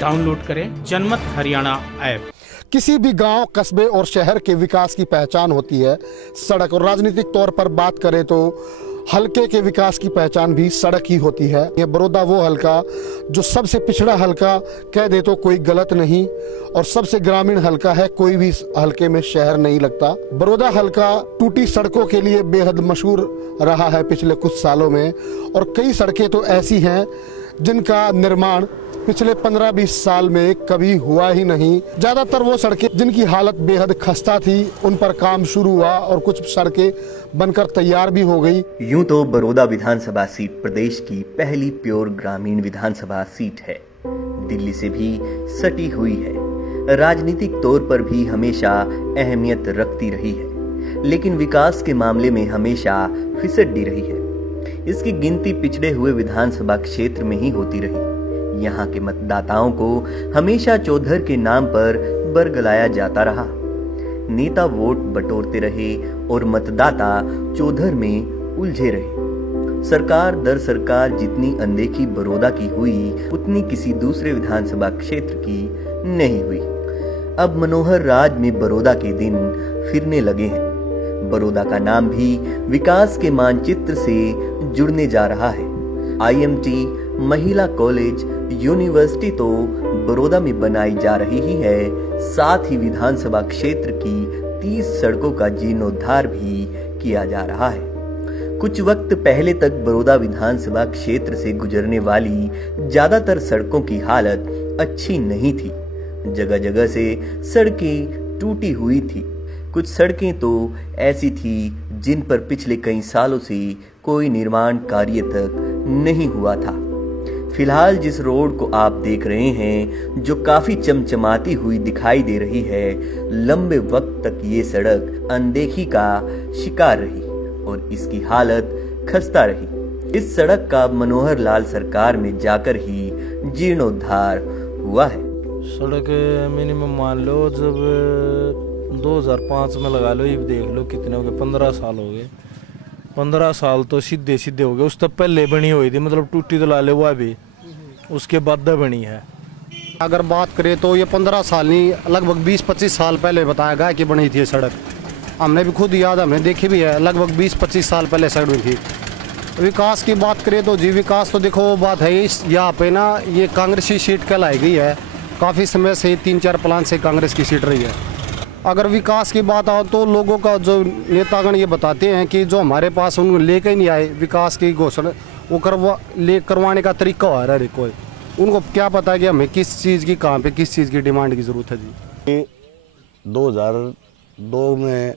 Download करें जनमत Haryana app. किसी भी गांव, कस्बे और शहर के विकास की पहचान होती है सड़क, और राजनीतिक तौर पर बात करें तो हलके के विकास की पहचान भी सड़क ही होती है। ये बड़ौदा वो हलका जो सबसे पिछड़ा हलका कह दे तो कोई गलत नहीं, और सबसे ग्रामीण हलका है, कोई भी हलके में शहर नहीं लगता। बड़ौदा हलका टूटी सड़कों के लिए बेहद मशहूर रहा है पिछले कुछ सालों में, और कई सड़कें तो ऐसी हैं जिनका निर्माण पिछले 15-20 साल में कभी हुआ ही नहीं। ज्यादातर वो सड़कें जिनकी हालत बेहद खस्ता थी, उन पर काम शुरू हुआ और कुछ सड़कें बनकर तैयार भी हो गई। यूं तो बड़ौदा विधानसभा सीट प्रदेश की पहली प्योर ग्रामीण विधानसभा सीट है। दिल्ली से भी सटी हुई है, राजनीतिक तौर पर भी हमेशा अहमियत रखती रही है, लेकिन विकास के मामले में हमेशा फिसड्डी रही है। इसकी गिनती पिछड़े हुए विधानसभा क्षेत्र में ही होती रही। यहाँ के मतदाताओं को हमेशा चौधर के नाम पर बरगलाया जाता रहा। नेता वोट बटोरते रहे और मतदाता चौधर में उलझे रहे। सरकार दर सरकार जितनी अनदेखी बड़ौदा की हुई, उतनी किसी दूसरे विधानसभा क्षेत्र की नहीं हुई। अब मनोहर राज में बड़ौदा के दिन फिरने लगे हैं। बड़ौदा का नाम भी विकास के मानचित्र से जुड़ने जा रहा है। IMT महिला कॉलेज यूनिवर्सिटी तो बड़ौदा में बनाई जा रही ही है, साथ ही विधानसभा क्षेत्र की 30 सड़कों का जीर्णोद्धार भी किया जा रहा है। कुछ वक्त पहले तक बड़ौदा विधानसभा क्षेत्र से गुजरने वाली ज्यादातर सड़कों की हालत अच्छी नहीं थी। जगह जगह से सड़कें टूटी हुई थी। कुछ सड़कें तो ऐसी थी जिन पर पिछले कई सालों से कोई निर्माण कार्य तक नहीं हुआ था। फिलहाल जिस रोड को आप देख रहे हैं, जो काफी चमचमाती हुई दिखाई दे रही है, लंबे वक्त तक ये सड़क अनदेखी का शिकार रही और इसकी हालत खस्ता रही। इस सड़क का मनोहर लाल सरकार में जाकर ही जीर्णोद्धार हुआ है। सड़क मिनिमम मान लो जब 2005 में लगा लो, ये देख लो कितने हो गए, 15 साल हो गए। 15 साल तो सीधे सीधे हो गए। उस तब पहले बनी हुई थी, मतलब टूटी तो ला ले हुआ भी, उसके बाद बनी है। अगर बात करें तो ये 15 साल नहीं, लगभग 20-25 साल पहले बताया गया कि बनी थी ये सड़क। हमने भी खुद याद, हमने देखी भी है, लगभग 20-25 साल पहले सड़क हुई थी। विकास की बात करें तो जी विकास तो देखो वो बात है, इस यहाँ पे ना ये कांग्रेसी सीट कहलाई गई है। काफ़ी समय से 3-4 प्लान से कांग्रेस की सीट रही है। अगर विकास की बात आओ तो लोगों का जो नेतागण ये बताते हैं कि जो हमारे पास उनको लेकर ही नहीं आए विकास की घोषणा, वो करवाने का तरीका हो रहा है। कोई उनको क्या पता है कि हमें किस चीज़ की, कहाँ पे किस चीज़ की डिमांड की ज़रूरत है जी। 2002 में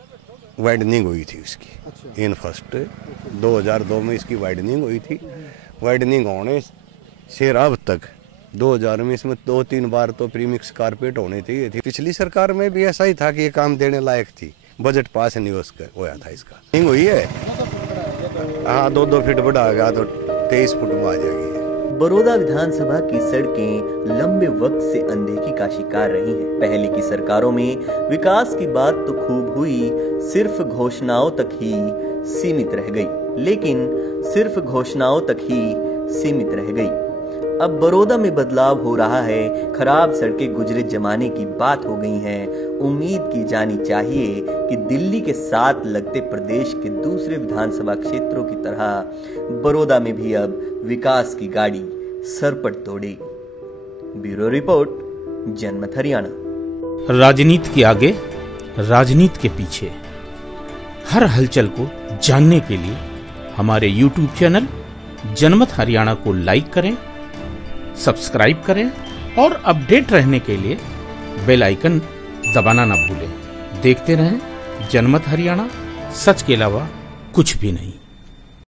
वाइडनिंग हुई थी इसकी। इन फर्स्ट 2002 में इसकी वाइडनिंग हुई थी। वाइडनिंग होने से अब तक 2000 में इसमें 2-3 बार तो प्रीमिक्स कारपेट होने चाहिए थी। पिछली सरकार में भी ऐसा ही था कि ये काम देने लायक थी, बजट पास नहीं होया था इसका। नहीं हुई है, हाँ 2-2 फीट बढ़ा गया तो 23 फुट में आ जाएगी। बड़ौदा विधानसभा की सड़कें लंबे वक्त से अनदेखी का शिकार रही हैं। पहले की सरकारों में विकास की बात तो खूब हुई, सिर्फ घोषणाओं तक ही सीमित रह गई, लेकिन सिर्फ घोषणाओं तक ही सीमित रह गई। अब बड़ौदा में बदलाव हो रहा है। खराब सड़कें गुजरे जमाने की बात हो गई हैं। उम्मीद की जानी चाहिए कि दिल्ली के साथ लगते प्रदेश के दूसरे विधानसभा क्षेत्रों की तरह बड़ौदा में भी अब विकास की गाड़ी सरपट तोड़ेगी। ब्यूरो रिपोर्ट, जनमत हरियाणा। राजनीति के आगे, राजनीति के पीछे, हर हलचल को जानने के लिए हमारे YouTube चैनल जनमत हरियाणा को लाइक करें, सब्सक्राइब करें और अपडेट रहने के लिए बेल आइकन दबाना ना भूलें। देखते रहें जनमत हरियाणा, सच के अलावा कुछ भी नहीं।